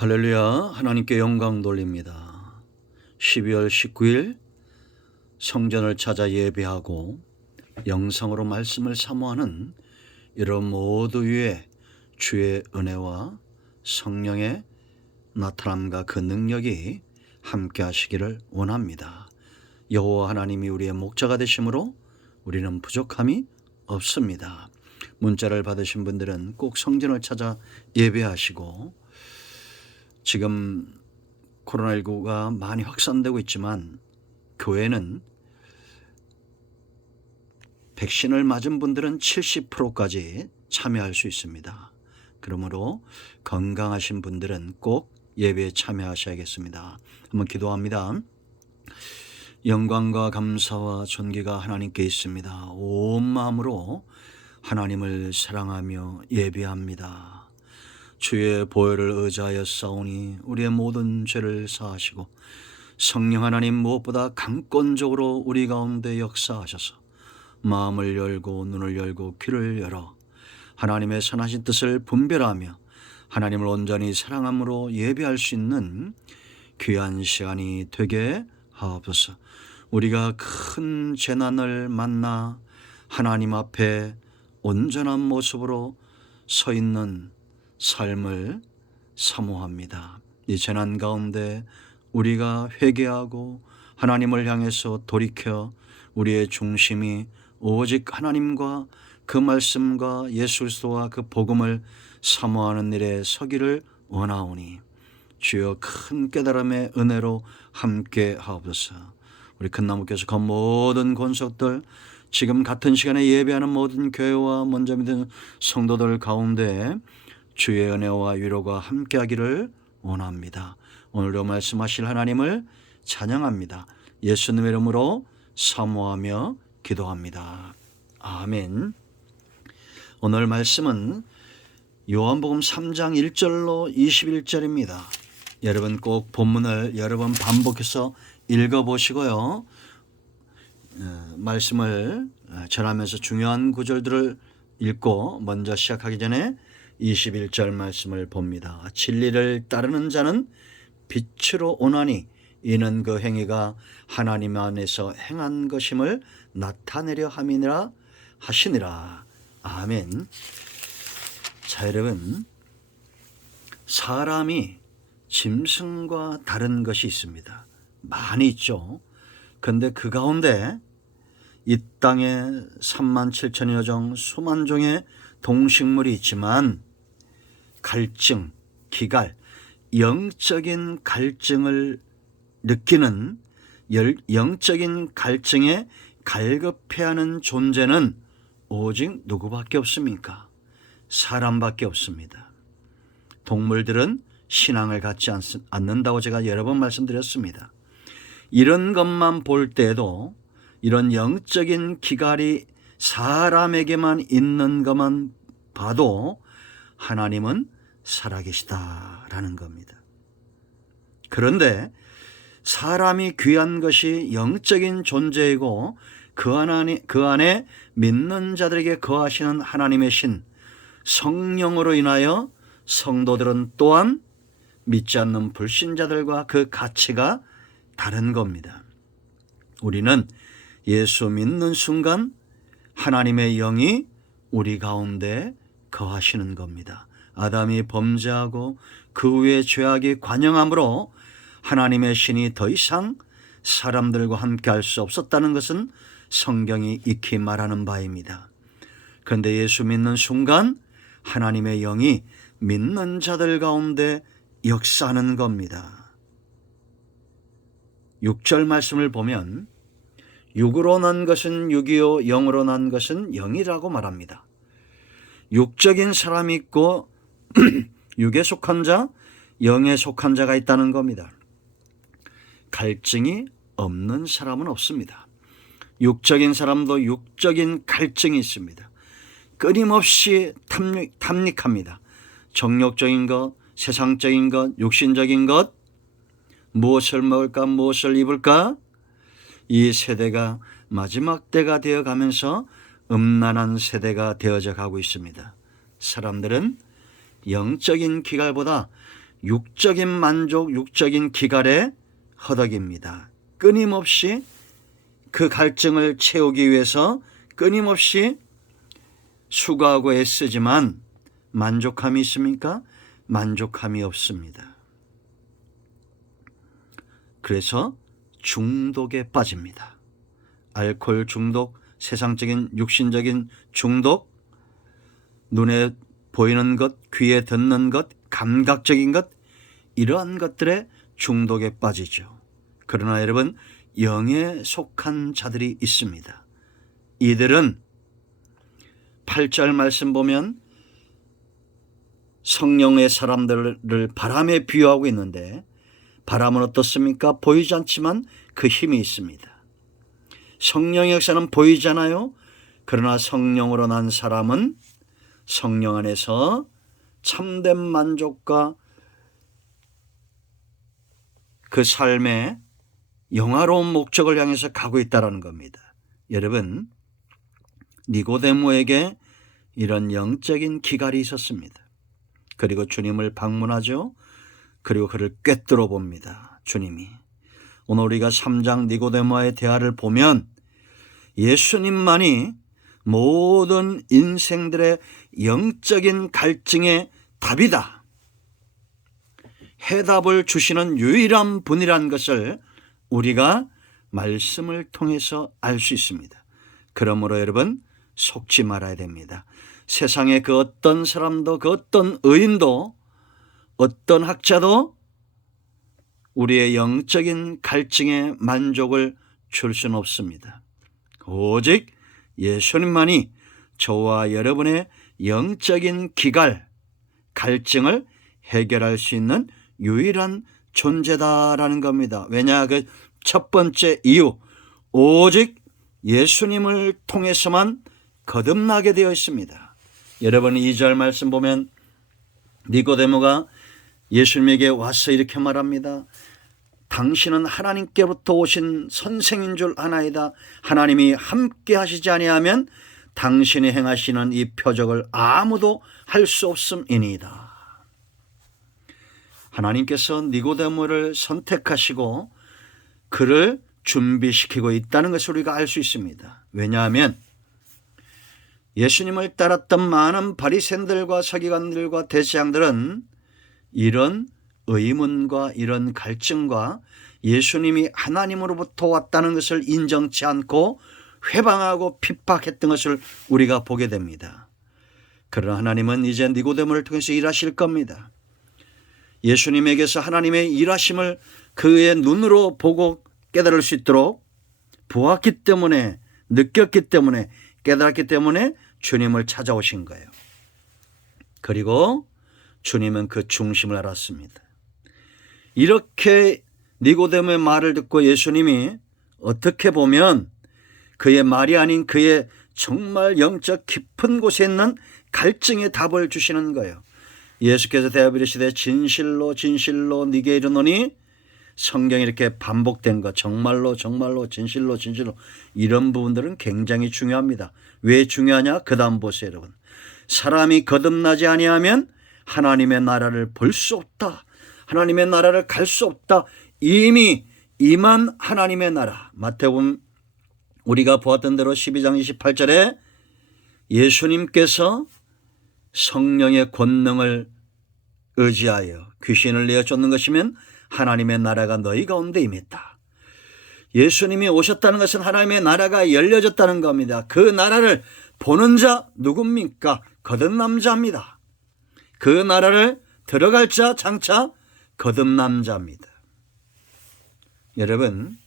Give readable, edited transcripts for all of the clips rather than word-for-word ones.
할렐루야, 하나님께 영광 돌립니다. 12월 19일 성전을 찾아 예배하고 영성으로 말씀을 사모하는 이런 모두 위에 주의 은혜와 성령의 나타남과 그 능력이 함께 하시기를 원합니다. 여호와 하나님이 우리의 목자가 되심으로 우리는 부족함이 없습니다. 문자를 받으신 분들은 꼭 성전을 찾아 예배하시고, 지금 코로나19가 많이 확산되고 있지만 교회는 백신을 맞은 분들은 70%까지 참여할 수 있습니다. 그러므로 건강하신 분들은 꼭 예배에 참여하셔야겠습니다. 한번 기도합니다. 영광과 감사와 존귀가 하나님께 있습니다. 온 마음으로 하나님을 사랑하며 예배합니다. 주의 보혈을 의지하여 싸우니 우리의 모든 죄를 사하시고 성령 하나님 무엇보다 강권적으로 우리 가운데 역사하셔서 마음을 열고 눈을 열고 귀를 열어 하나님의 선하신 뜻을 분별하며 하나님을 온전히 사랑함으로 예배할 수 있는 귀한 시간이 되게 하옵소서. 우리가 큰 재난을 만나 하나님 앞에 온전한 모습으로 서 있는 삶을 사모합니다. 이 재난 가운데 우리가 회개하고 하나님을 향해서 돌이켜 우리의 중심이 오직 하나님과 그 말씀과 예수 그리스도와 그 복음을 사모하는 일에 서기를 원하오니 주여 큰 깨달음의 은혜로 함께 하옵소서. 우리 큰 나무께서 그 모든 권속들 지금 같은 시간에 예배하는 모든 교회와 먼저 믿은 성도들 가운데 주의 은혜와 위로가 함께하기를 원합니다. 오늘도 말씀하실 하나님을 찬양합니다. 예수님의 이름으로 사모하며 기도합니다. 아멘. 오늘 말씀은 요한복음 3장 1절로 21절입니다. 여러분 꼭 본문을 여러 번 반복해서 읽어보시고요. 말씀을 전하면서 중요한 구절들을 읽고 먼저 시작하기 전에 21절 말씀을 봅니다. 진리를 따르는 자는 빛으로 오나니 이는 그 행위가 하나님 안에서 행한 것임을 나타내려 함이니라 하시니라. 아멘. 자, 여러분, 사람이 짐승과 다른 것이 있습니다. 많이 있죠. 그런데 그 가운데 이 땅에 37,000여 종 수만 종의 동식물이 있지만 갈증, 기갈, 영적인 갈증을 느끼는 영적인 갈증에 갈급해하는 존재는 오직 누구밖에 없습니까? 사람밖에 없습니다. 동물들은 신앙을 갖지 않는다고 제가 여러 번 말씀드렸습니다. 이런 것만 볼 때도 이런 영적인 기갈이 사람에게만 있는 것만 봐도 하나님은 살아계시다라는 겁니다. 그런데 사람이 귀한 것이 영적인 존재이고 그 안에 믿는 자들에게 거하시는 하나님의 신 성령으로 인하여 성도들은 또한 믿지 않는 불신자들과 그 가치가 다른 겁니다. 우리는 예수 믿는 순간 하나님의 영이 우리 가운데 거하시는 겁니다. 아담이 범죄하고 그 후에 죄악이 관영함으로 하나님의 신이 더 이상 사람들과 함께 할 수 없었다는 것은 성경이 익히 말하는 바입니다. 그런데 예수 믿는 순간 하나님의 영이 믿는 자들 가운데 역사하는 겁니다. 6절 말씀을 보면 육으로 난 것은 육이요 영으로 난 것은 영이라고 말합니다. 육적인 사람이 있고 육에 속한 자, 영에 속한 자가 있다는 겁니다. 갈증이 없는 사람은 없습니다. 육적인 사람도 육적인 갈증이 있습니다. 끊임없이 탐닉합니다. 정욕적인 것, 세상적인 것, 육신적인 것, 무엇을 먹을까, 무엇을 입을까? 이 세대가 마지막 때가 되어 가면서 음란한 세대가 되어져 가고 있습니다. 사람들은 영적인 기갈보다 육적인 만족, 육적인 기갈의 허덕입니다. 끊임없이 그 갈증을 채우기 위해서 끊임없이 수고하고 애쓰지만 만족함이 있습니까? 만족함이 없습니다. 그래서 중독에 빠집니다. 알코올 중독, 세상적인 육신적인 중독, 눈에 보이는 것, 귀에 듣는 것, 감각적인 것, 이러한 것들의 중독에 빠지죠. 그러나 여러분, 영에 속한 자들이 있습니다. 이들은 8절 말씀 보면 성령의 사람들을 바람에 비유하고 있는데, 바람은 어떻습니까? 보이지 않지만 그 힘이 있습니다. 성령의 역사는 보이잖아요. 그러나 성령으로 난 사람은 성령 안에서 참된 만족과 그 삶의 영화로운 목적을 향해서 가고 있다는 겁니다. 여러분, 니고데모에게 이런 영적인 기갈이 있었습니다. 그리고 주님을 방문하죠. 그리고 그를 꿰뚫어 봅니다. 주님이. 오늘 우리가 3장 니고데모와의 대화를 보면 예수님만이 모든 인생들의 영적인 갈증의 답이다, 해답을 주시는 유일한 분이란 것을 우리가 말씀을 통해서 알 수 있습니다. 그러므로 여러분, 속지 말아야 됩니다. 세상의 그 어떤 사람도, 그 어떤 의인도, 어떤 학자도 우리의 영적인 갈증에 만족을 줄 수는 없습니다. 오직 예수님만이 저와 여러분의 영적인 기갈, 갈증을 해결할 수 있는 유일한 존재다라는 겁니다. 왜냐? 그 첫 번째 이유, 오직 예수님을 통해서만 거듭나게 되어 있습니다. 여러분, 2절 말씀 보면 니고데모가 예수님에게 와서 이렇게 말합니다. 당신은 하나님께로부터 오신 선생인 줄 아나이다. 하나님이 함께 하시지 아니하면 당신이 행하시는 이 표적을 아무도 할 수 없음이니이다. 하나님께서 니고데모를 선택하시고 그를 준비시키고 있다는 것을 우리가 알 수 있습니다. 왜냐하면 예수님을 따랐던 많은 바리새인들과 서기관들과 대제사장들은 이런 의문과 이런 갈증과 예수님이 하나님으로부터 왔다는 것을 인정치 않고 회방하고 핍박했던 것을 우리가 보게 됩니다. 그러나 하나님은 이제 니고데모를 통해서 일하실 겁니다. 예수님에게서 하나님의 일하심을 그의 눈으로 보고 깨달을 수 있도록 보았기 때문에, 느꼈기 때문에, 깨달았기 때문에 주님을 찾아오신 거예요. 그리고 주님은 그 중심을 알았습니다. 이렇게 니고데모의 말을 듣고 예수님이 어떻게 보면 그의 말이 아닌 그의 정말 영적 깊은 곳에 있는 갈증의 답을 주시는 거예요. 예수께서 대답이르시되 진실로 진실로 네게 이르노니, 성경이 이렇게 반복된 것, 정말로 정말로 진실로 진실로, 이런 부분들은 굉장히 중요합니다. 왜 중요하냐? 그 다음 보세요 여러분. 사람이 거듭나지 아니하면 하나님의 나라를 볼 수 없다. 하나님의 나라를 갈 수 없다. 이미 임한 하나님의 나라. 마태복음 우리가 보았던 대로 12장 28절에 예수님께서 성령의 권능을 의지하여 귀신을 내어 쫓는 것이면 하나님의 나라가 너희 가운데 임했다. 예수님이 오셨다는 것은 하나님의 나라가 열려졌다는 겁니다. 그 나라를 보는 자 누굽니까? 거듭난 자입니다. 그 나라를 들어갈 자 장차 거듭난 자입니다. 여러분,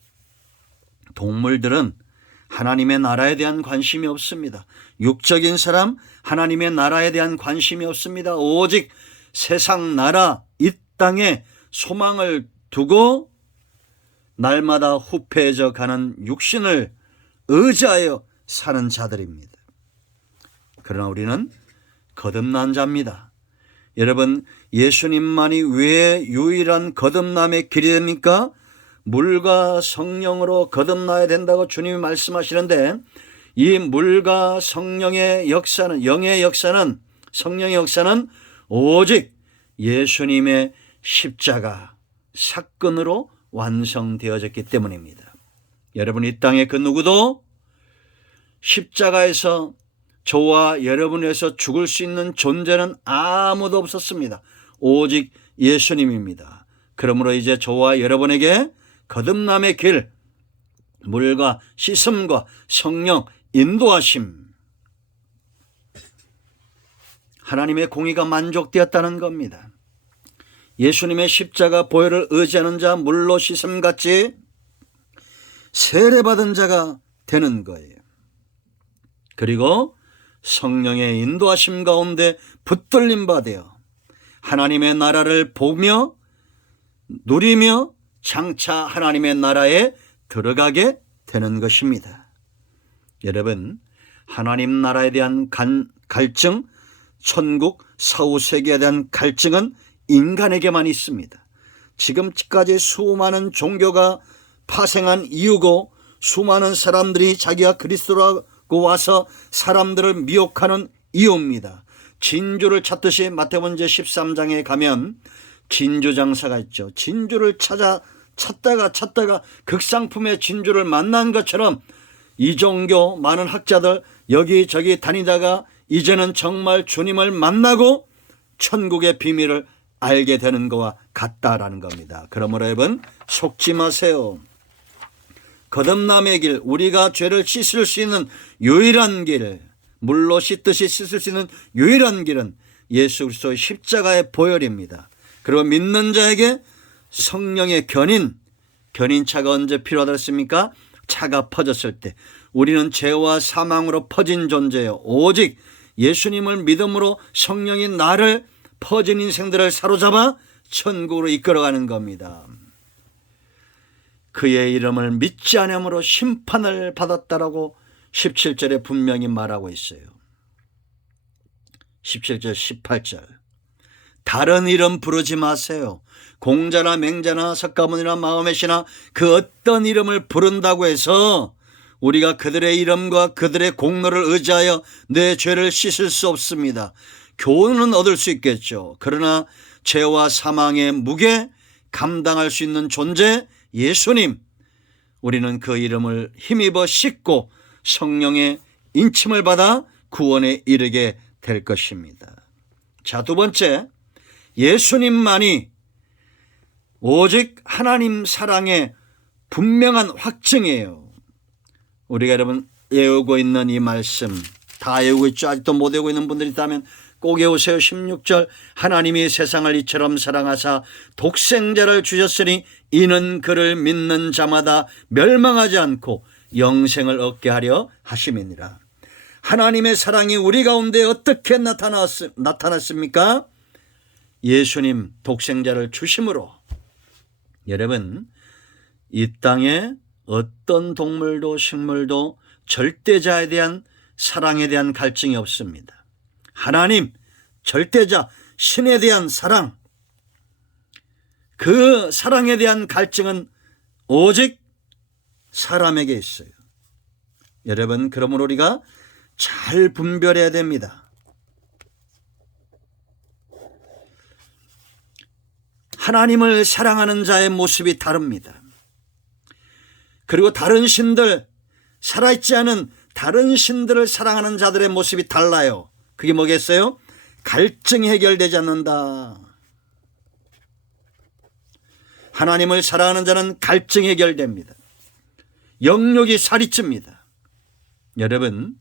동물들은 하나님의 나라에 대한 관심이 없습니다. 육적인 사람, 하나님의 나라에 대한 관심이 없습니다. 오직 세상 나라, 이 땅에 소망을 두고 날마다 후패해져 가는 육신을 의지하여 사는 자들입니다. 그러나 우리는 거듭난 자입니다. 여러분, 예수님만이 왜 유일한 거듭남의 길이 됩니까? 물과 성령으로 거듭나야 된다고 주님이 말씀하시는데, 이 물과 성령의 역사는, 영의 역사는, 성령의 역사는 오직 예수님의 십자가 사건으로 완성되어졌기 때문입니다. 여러분, 이 땅에 그 누구도 십자가에서 저와 여러분에서 죽을 수 있는 존재는 아무도 없었습니다. 오직 예수님입니다. 그러므로 이제 저와 여러분에게 거듭남의 길, 물과 씻음과 성령 인도하심, 하나님의 공의가 만족되었다는 겁니다. 예수님의 십자가 보혈을 의지하는 자 물로 씻음같이 세례받은 자가 되는 거예요. 그리고 성령의 인도하심 가운데 붙들림 받아 하나님의 나라를 보며 누리며 장차 하나님의 나라에 들어가게 되는 것입니다. 여러분, 하나님 나라에 대한 갈증, 천국, 사후세계에 대한 갈증은 인간에게만 있습니다. 지금까지 수많은 종교가 파생한 이유고 수많은 사람들이 자기가 그리스도라고 와서 사람들을 미혹하는 이유입니다. 진주를 찾듯이 마태복음 13장에 가면 진주 장사가 있죠. 진주를 찾다가 극상품의 진주를 만난 것처럼 이 종교 많은 학자들 여기저기 다니다가 이제는 정말 주님을 만나고 천국의 비밀을 알게 되는 것과 같다라는 겁니다. 그러므로 여러분, 속지 마세요. 거듭남의 길, 우리가 죄를 씻을 수 있는 유일한 길, 물로 씻듯이 씻을 수 있는 유일한 길은 예수 그리스도의 십자가의 보혈입니다. 그리고 믿는 자에게 성령의 견인차가 언제 필요하다 했습니까? 차가 퍼졌을 때. 우리는 죄와 사망으로 퍼진 존재예요. 오직 예수님을 믿음으로 성령이 나를 퍼진 인생들을 사로잡아 천국으로 이끌어가는 겁니다. 그의 이름을 믿지 않음으로 심판을 받았다라고 17절에 분명히 말하고 있어요. 17절 18절 다른 이름 부르지 마세요. 공자나 맹자나 석가모니나 마호메시나 그 어떤 이름을 부른다고 해서 우리가 그들의 이름과 그들의 공로를 의지하여 내 죄를 씻을 수 없습니다. 교훈은 얻을 수 있겠죠. 그러나 죄와 사망의 무게 감당할 수 있는 존재 예수님, 우리는 그 이름을 힘입어 씻고 성령의 인침을 받아 구원에 이르게 될 것입니다. 자, 두 번째, 예수님만이 오직 하나님 사랑의 분명한 확증이에요. 우리가 여러분 외우고 있는 이 말씀 다 외우고 있죠. 아직도 못 외우고 있는 분들이 있다면 꼭 외우세요. 16절 하나님이 세상을 이처럼 사랑하사 독생자를 주셨으니 이는 그를 믿는 자마다 멸망하지 않고 영생을 얻게 하려 하심이니라. 하나님의 사랑이 우리 가운데 어떻게 나타났습니까? 예수님 독생자를 주심으로. 여러분, 이 땅에 어떤 동물도 식물도 절대자에 대한 사랑에 대한 갈증이 없습니다. 하나님, 절대자, 신에 대한 사랑, 그 사랑에 대한 갈증은 오직 사람에게 있어요. 여러분, 그러므로 우리가 잘 분별해야 됩니다. 하나님을 사랑하는 자의 모습이 다릅니다. 그리고 다른 신들, 살아있지 않은 다른 신들을 사랑하는 자들의 모습이 달라요. 그게 뭐겠어요? 갈증이 해결되지 않는다. 하나님을 사랑하는 자는 갈증이 해결됩니다. 영욕이 살이 찝니다. 여러분,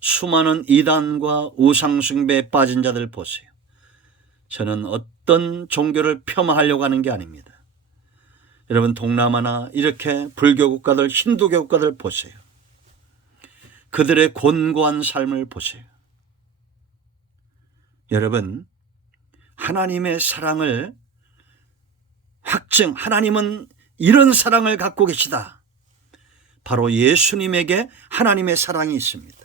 수많은 이단과 우상숭배에 빠진 자들 보세요. 저는 어떤 종교를 폄하하려고 하는 게 아닙니다. 여러분, 동남아나 이렇게 불교 국가들, 힌두교 국가들 보세요. 그들의 곤고한 삶을 보세요. 여러분, 하나님의 사랑을 확증, 하나님은 이런 사랑을 갖고 계시다. 바로 예수님에게 하나님의 사랑이 있습니다.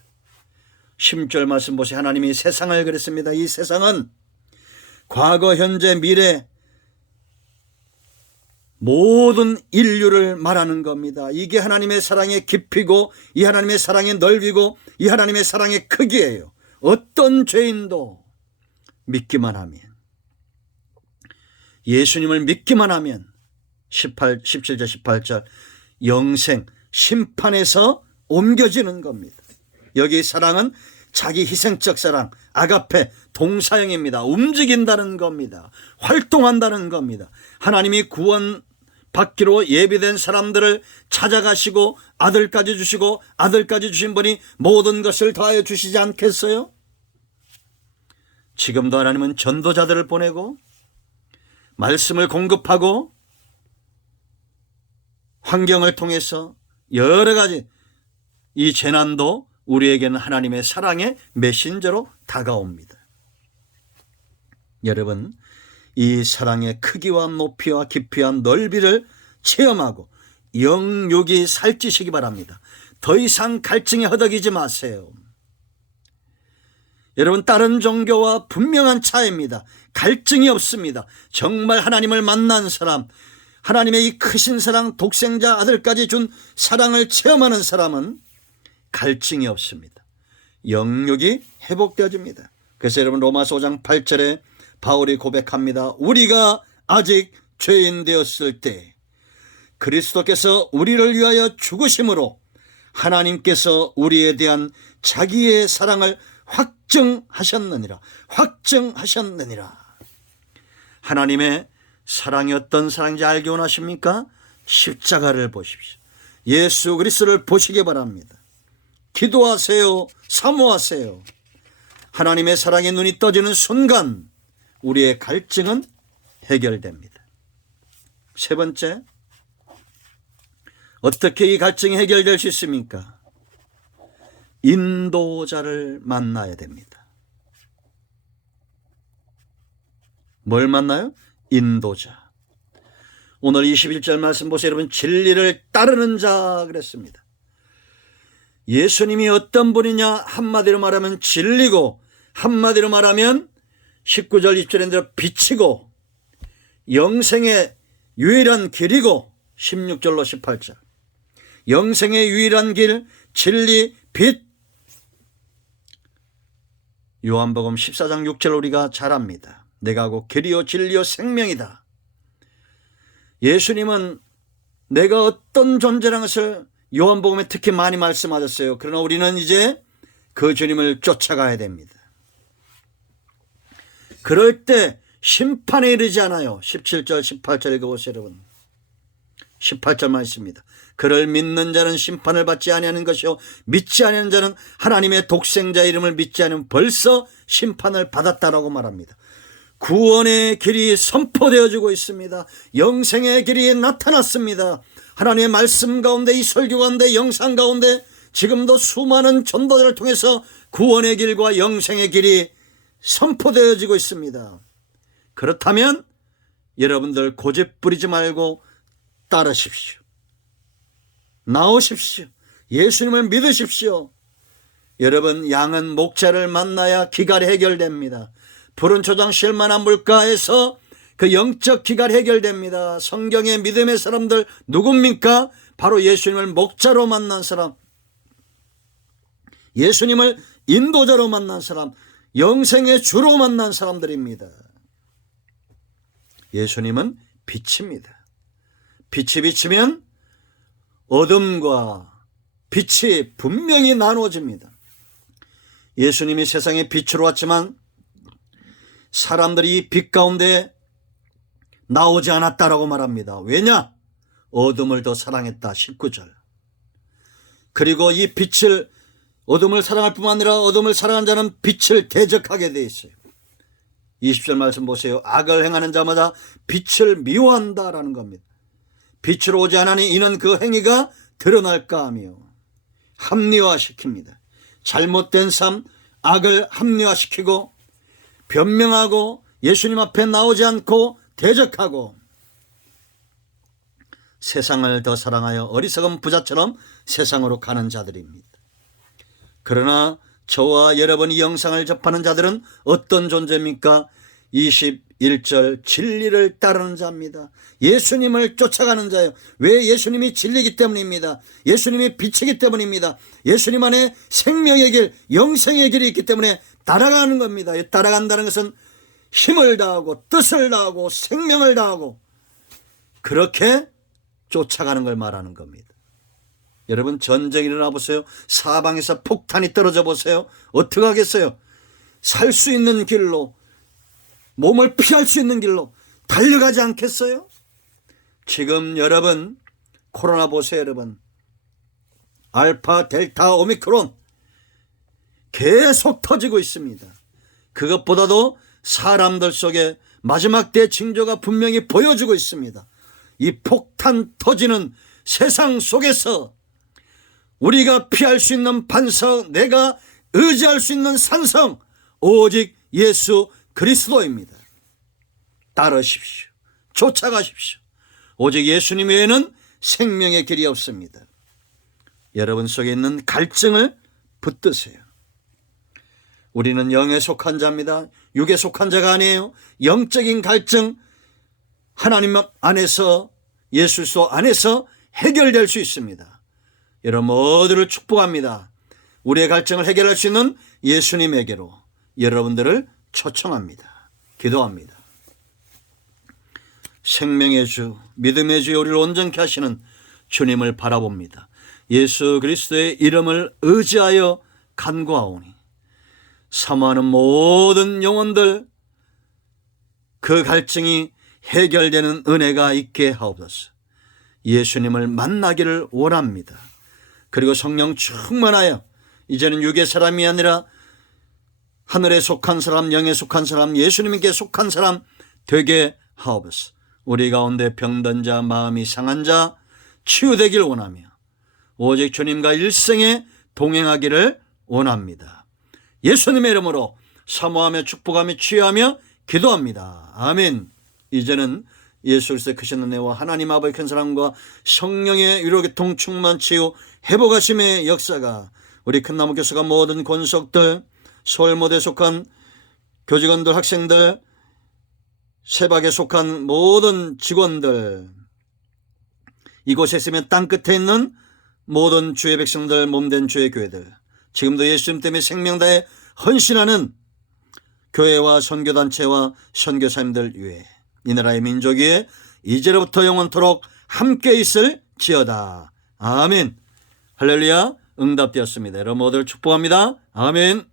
10절 말씀 보세요. 하나님이 세상을 그랬습니다. 이 세상은 과거, 현재, 미래 모든 인류를 말하는 겁니다. 이게 하나님의 사랑의 깊이고 이 하나님의 사랑의 넓이고 이 하나님의 사랑의 크기예요. 어떤 죄인도 믿기만 하면. 예수님을 믿기만 하면 17절 18절 영생 심판에서 옮겨지는 겁니다. 여기 사랑은 자기 희생적 사랑, 아가페, 동사형입니다. 움직인다는 겁니다. 활동한다는 겁니다. 하나님이 구원받기로 예비된 사람들을 찾아가시고 아들까지 주시고 아들까지 주신 분이 모든 것을 더하여 주시지 않겠어요? 지금도 하나님은 전도자들을 보내고 말씀을 공급하고 환경을 통해서 여러 가지 이 재난도 우리에게는 하나님의 사랑의 메신저로 다가옵니다. 여러분, 이 사랑의 크기와 높이와 깊이와 넓이를 체험하고 영육이 살찌시기 바랍니다. 더 이상 갈증에 허덕이지 마세요. 여러분, 다른 종교와 분명한 차이입니다. 갈증이 없습니다. 정말 하나님을 만난 사람, 하나님의 이 크신 사랑, 독생자 아들까지 준 사랑을 체험하는 사람은 갈증이 없습니다. 영육이 회복되어집니다. 그래서 여러분 로마서 5장 8절에 바울이 고백합니다. 우리가 아직 죄인 되었을 때 그리스도께서 우리를 위하여 죽으심으로 하나님께서 우리에 대한 자기의 사랑을 확증하셨느니라. 하나님의 사랑이 어떤 사랑인지 알기 원하십니까? 십자가를 보십시오. 예수 그리스도를 보시기 바랍니다. 기도하세요. 사모하세요. 하나님의 사랑에 눈이 떠지는 순간 우리의 갈증은 해결됩니다. 세 번째, 어떻게 이 갈증이 해결될 수 있습니까? 인도자를 만나야 됩니다. 뭘 만나요? 인도자. 오늘 21절 말씀 보세요. 여러분, 진리를 따르는 자 그랬습니다. 예수님이 어떤 분이냐? 한마디로 말하면 진리고, 한마디로 말하면 19절 20절에 들어 빛이고 영생의 유일한 길이고 16절로 18절 영생의 유일한 길, 진리, 빛. 요한복음 14장 6절 우리가 잘 압니다. 내가 곧 길이요 진리요 생명이다. 예수님은 내가 어떤 존재라는 것을 요한복음에 특히 많이 말씀하셨어요. 그러나 우리는 이제 그 주님을 쫓아가야 됩니다. 그럴 때 심판에 이르지 않아요. 17절 18절 읽어보세요 여러분. 18절만 있습니다. 그를 믿는 자는 심판을 받지 아니하는 것이요 믿지 아니하는 자는 하나님의 독생자 이름을 믿지 않으면 벌써 심판을 받았다라고 말합니다. 구원의 길이 선포되어지고 있습니다. 영생의 길이 나타났습니다. 하나님의 말씀 가운데, 이 설교 가운데, 영상 가운데 지금도 수많은 전도자를 통해서 구원의 길과 영생의 길이 선포되어지고 있습니다. 그렇다면 여러분들 고집 부리지 말고 따르십시오. 나오십시오. 예수님을 믿으십시오. 여러분, 양은 목자를 만나야 기갈이 해결됩니다. 푸른 초장 쉴 만한 물가에서 그 영적 기갈이 해결됩니다. 성경의 믿음의 사람들 누굽니까? 바로 예수님을 목자로 만난 사람, 예수님을 인도자로 만난 사람, 영생의 주로 만난 사람들입니다. 예수님은 빛입니다. 빛이 비치면 어둠과 빛이 분명히 나누어집니다. 예수님이 세상의 빛으로 왔지만 사람들이 이 빛 가운데 나오지 않았다라고 말합니다. 왜냐? 어둠을 더 사랑했다. 19절. 그리고 이 빛을, 어둠을 사랑할 뿐만 아니라 어둠을 사랑한 자는 빛을 대적하게 되어 있어요. 20절 말씀 보세요. 악을 행하는 자마다 빛을 미워한다라는 겁니다. 빛으로 오지 않으니 이는 그 행위가 드러날까 하며 합리화시킵니다. 잘못된 삶, 악을 합리화시키고 변명하고 예수님 앞에 나오지 않고 대적하고 세상을 더 사랑하여 어리석은 부자처럼 세상으로 가는 자들입니다. 그러나 저와 여러분이 영상을 접하는 자들은 어떤 존재입니까? 21절 진리를 따르는 자입니다. 예수님을 쫓아가는 자예요. 왜? 예수님이 진리이기 때문입니다. 예수님이 빛이기 때문입니다. 예수님 안에 생명의 길, 영생의 길이 있기 때문에 따라가는 겁니다. 따라간다는 것은 힘을 다하고 뜻을 다하고 생명을 다하고 그렇게 쫓아가는 걸 말하는 겁니다. 여러분, 전쟁이 일어나 보세요. 사방에서 폭탄이 떨어져 보세요. 어떻게 하겠어요? 살 수 있는 길로, 몸을 피할 수 있는 길로 달려가지 않겠어요? 지금 여러분 코로나 보세요. 여러분, 알파, 델타, 오미크론 계속 터지고 있습니다. 그것보다도 사람들 속에 마지막 때 징조가 분명히 보여지고 있습니다. 이 폭탄 터지는 세상 속에서 우리가 피할 수 있는 반석, 내가 의지할 수 있는 산성, 오직 예수 그리스도입니다. 따르십시오. 쫓아가십시오. 오직 예수님 외에는 생명의 길이 없습니다. 여러분 속에 있는 갈증을 붙드세요. 우리는 영에 속한 자입니다. 육에 속한 자가 아니에요. 영적인 갈증, 하나님 안에서, 예수 그리스도 안에서 해결될 수 있습니다. 여러분 모두를 축복합니다. 우리의 갈증을 해결할 수 있는 예수님에게로 여러분들을 초청합니다. 기도합니다. 생명의 주, 믿음의 주, 우리를 온전케 하시는 주님을 바라봅니다. 예수 그리스도의 이름을 의지하여 간구하오니 사모하는 모든 영혼들 그 갈증이 해결되는 은혜가 있게 하옵소서. 예수님을 만나기를 원합니다. 그리고 성령 충만하여 이제는 육의 사람이 아니라 하늘에 속한 사람, 영에 속한 사람, 예수님께 속한 사람 되게 하옵소서. 우리 가운데 병든 자, 마음이 상한 자 치유되길 원하며 오직 주님과 일생에 동행하기를 원합니다. 예수님의 이름으로 사모하며 축복하며 치유하며 기도합니다. 아멘. 이제는 예수 그리스도의 크신 은혜와 하나님 아버지의 큰 사랑과 성령의 위로교통 충만 치유 회복하심의 역사가 우리 큰나무 교수가 모든 권속들, 서울모대에 속한 교직원들, 학생들, 세박에 속한 모든 직원들, 이곳에 있으면 땅끝에 있는 모든 주의 백성들, 몸된 주의 교회들, 지금도 예수님 때문에 생명 다해 헌신하는 교회와 선교단체와 선교사님들 위해 이 나라의 민족 위에 이제로부터 영원토록 함께 있을 지어다. 아멘. 할렐루야. 응답되었습니다. 여러분 모두를 축복합니다. 아멘.